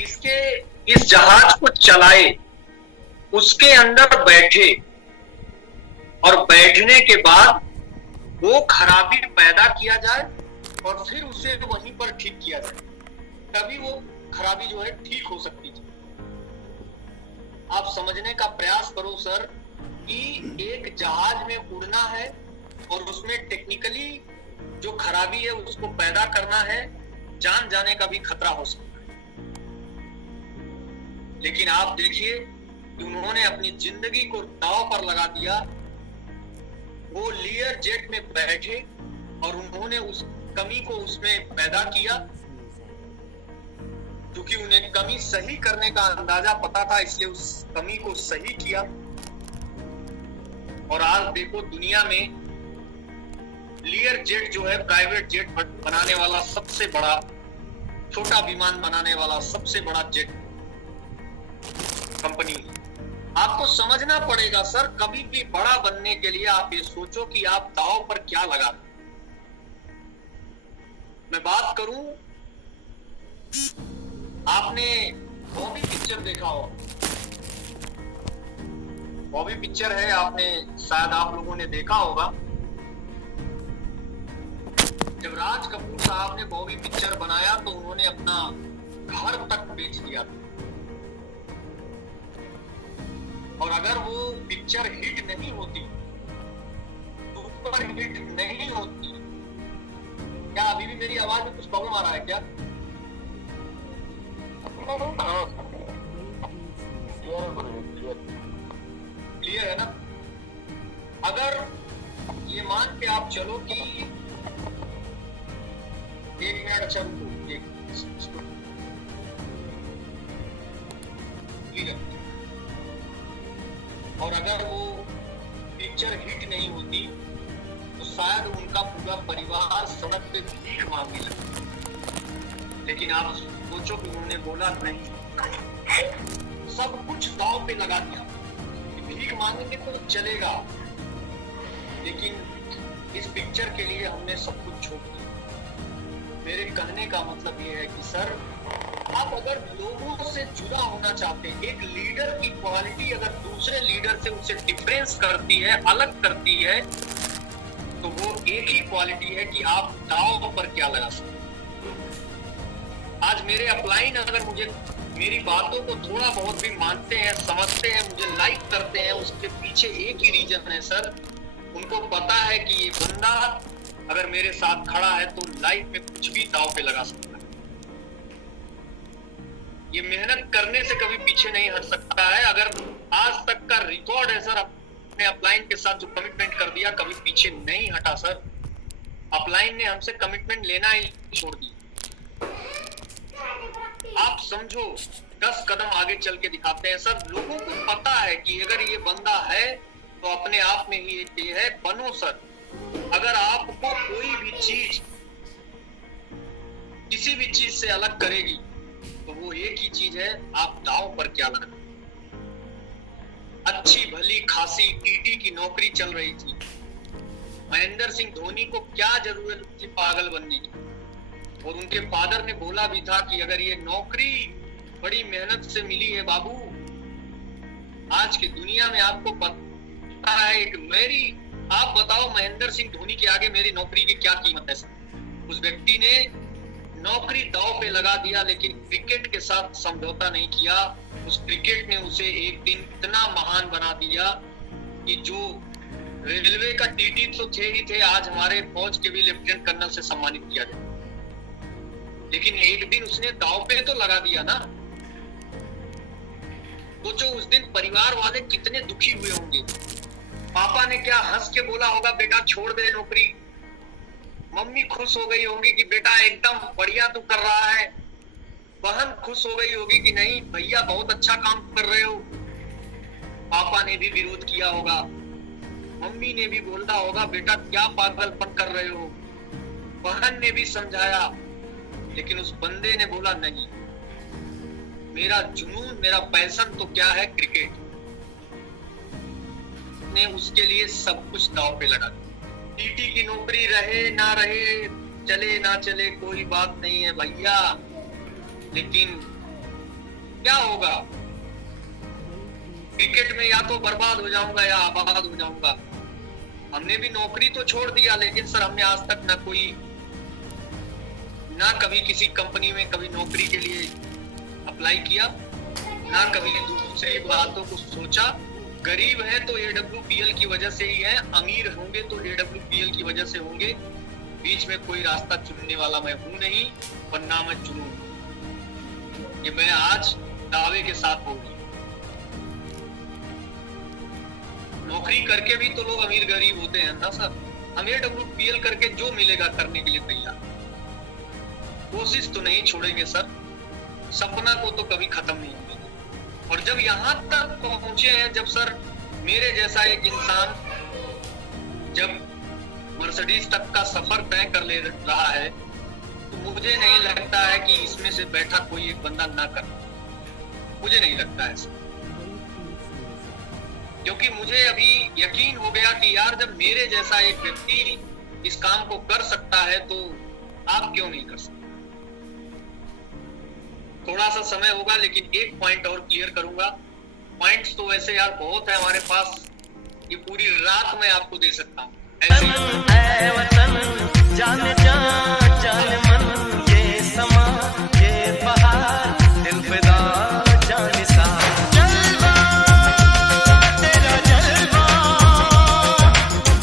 इसके इस जहाज को चलाए, उसके अंदर बैठे और बैठने के बाद वो खराबी पैदा किया जाए और फिर उसे वहीं पर ठीक किया जाए, तभी वो खराबी जो है ठीक हो सकती है। आप समझने का प्रयास करो सर कि एक जहाज में उड़ना है और उसमें टेक्निकली जो खराबी है उसको पैदा करना है, जान जाने का भी खतरा हो सकता है। लेकिन आप देखिए कि उन्होंने अपनी जिंदगी को दांव पर लगा दिया। वो लियर जेट में बैठे और उन्होंने उस कमी को उसमें पैदा किया, क्योंकि उन्हें कमी सही करने का अंदाजा पता था, इसलिए उस कमी को सही किया। और आज देखो दुनिया में लियर जेट जो है प्राइवेट जेट बनाने वाला सबसे बड़ा, छोटा विमान बनाने वाला सबसे बड़ा जेट कंपनी। आपको समझना पड़ेगा सर, कभी भी बड़ा बनने के लिए आप ये सोचो कि आप दांव पर क्या लगा। मैं बात करूं, आपने बॉबी पिक्चर देखा हो, बॉबी पिक्चर है, आपने शायद आप लोगों ने देखा होगा। जब राज कपूर साहब ने बॉबी पिक्चर बनाया तो उन्होंने अपना घर तक बेच दिया था। और अगर वो पिक्चर हिट नहीं होती, सुपर हिट नहीं होती, क्या अभी भी मेरी आवाज में कुछ प्रॉब्लम आ रहा है क्या? क्लियर है ना? अगर ये मान के आप चलो कि एक मिनट, अच्छा और अगर वो पिक्चर हिट नहीं होती तो शायद उनका पूरा परिवार सड़क पे भीख मांगने लगा। लेकिन आप सोचो कि उन्होंने बोला नहीं, सब कुछ दांव पे लगा दिया। भीख मांगेंगे तो चलेगा, लेकिन इस पिक्चर के लिए हमने सब कुछ छोड़ दिया। मेरे कहने का मतलब ये है कि सर, आप अगर लोगों से जुदा होना चाहते हैं, एक लीडर की क्वालिटी अगर दूसरे लीडर से उसे डिफरेंस करती है, अलग करती है, तो वो एक ही क्वालिटी है कि आप दांव पर क्या लगा सकते हैं। आज मेरे अपलाइन अगर मुझे मेरी बातों को थोड़ा बहुत भी मानते हैं, समझते हैं, मुझे लाइक करते हैं, उसके पीछे एक ही रीजन है सर, उनको पता है कि ये बंदा अगर मेरे साथ खड़ा है तो लाइफ में कुछ भी दांव पे लगा सकता है। ये मेहनत करने से कभी पीछे नहीं हट सकता है। अगर आज तक का रिकॉर्ड है सर, अपने अपलाइन के साथ जो कमिटमेंट कर दिया, कभी पीछे नहीं हटा सर। अपलाइन ने हमसे कमिटमेंट लेना ही छोड़ दिया। आप समझो, 10 कदम आगे चल के दिखाते हैं सर। लोगों को पता है कि अगर ये बंदा है तो अपने आप में ही ये है, बनो सर। अगर आपको कोई भी चीज किसी भी चीज से अलग करेगी तो वो एक ही चीज है, आप दांव पर क्या लगा। अच्छी भली खासी टीटी की नौकरी चल रही थी। महेंद्र सिंह धोनी को क्या जरूरत थी पागल बनने की? और उनके फादर ने बोला भी था कि अगर ये नौकरी बड़ी मेहनत से मिली है बाबू, आज की दुनिया में आपको पता है, एक मेरी, आप बताओ महेंद्र सिंह धोनी के आगे मेरी नौकरी की क्या कीमत है? उस व्यक्ति ने नौकरी दांव पे लगा दिया, लेकिन क्रिकेट के साथ समझौता नहीं किया। उस क्रिकेट ने उसे एक दिन इतना महान बना दिया कि जो रेलवे का टीटी तो थे ही थे, आज हमारे फौज के भी लेफ्टिनेंट कर्नल से सम्मानित किया जाए। लेकिन एक दिन उसने दांव पे तो लगा दिया ना। सोचो उस दिन परिवार वाले कितने दुखी हुए होंगे। पापा ने क्या हंस के बोला होगा, बेटा छोड़ दे नौकरी। मम्मी खुश हो गई होगी कि बेटा एकदम बढ़िया तू कर रहा है। बहन खुश हो गई होगी कि नहीं भैया बहुत अच्छा काम कर रहे हो। पापा ने भी विरोध किया होगा, मम्मी ने भी बोला होगा बेटा क्या पागलपन कर रहे हो। बहन ने भी समझाया, लेकिन उस बंदे ने बोला नहीं, मेरा जुनून, मेरा पैशन तो क्या है, क्रिकेट। ने उसके लिए सब कुछ दांव पे लगा दिया। टीटी की नौकरी रहे ना रहे, चले ना चले, कोई बात नहीं है भैया, लेकिन क्या होगा? क्रिकेट में या तो बर्बाद हो जाऊंगा या आबाद हो जाऊंगा। हमने भी नौकरी तो छोड़ दिया, लेकिन सर हमने आज तक ना कभी किसी कंपनी में कभी नौकरी के लिए अप्लाई किया, ना कभी दूसरी बातों को सोचा। गरीब है तो AWPL की वजह से ही है, अमीर होंगे तो AWPL की वजह से होंगे। बीच में कोई रास्ता चुनने वाला मैं हूं नहीं और ना मैं चुनूं। ये मैं आज दावे के साथ बोल रही हूं। नौकरी करके भी तो लोग अमीर गरीब होते हैं ना सर। हम AWPL करके जो मिलेगा करने के लिए तैयार, कोशिश तो नहीं छोड़ेंगे सर। सपना को तो कभी खत्म नहीं होगा। और जब यहाँ तक पहुंचे हैं, जब सर मेरे जैसा एक इंसान जब मर्सिडीज तक का सफर तय कर ले रहा है, तो मुझे नहीं लगता है कि इसमें से बैठा कोई एक बंदा ना कर, मुझे नहीं लगता है सर। क्योंकि मुझे अभी यकीन हो गया कि यार जब मेरे जैसा एक व्यक्ति इस काम को कर सकता है तो आप क्यों नहीं कर सकते। थोड़ा सा समय होगा, लेकिन एक पॉइंट और क्लियर करूंगा। पॉइंट्स तो वैसे यार बहुत है हमारे पास, ये पूरी रात मैं आपको दे सकता हूँ ऐसे।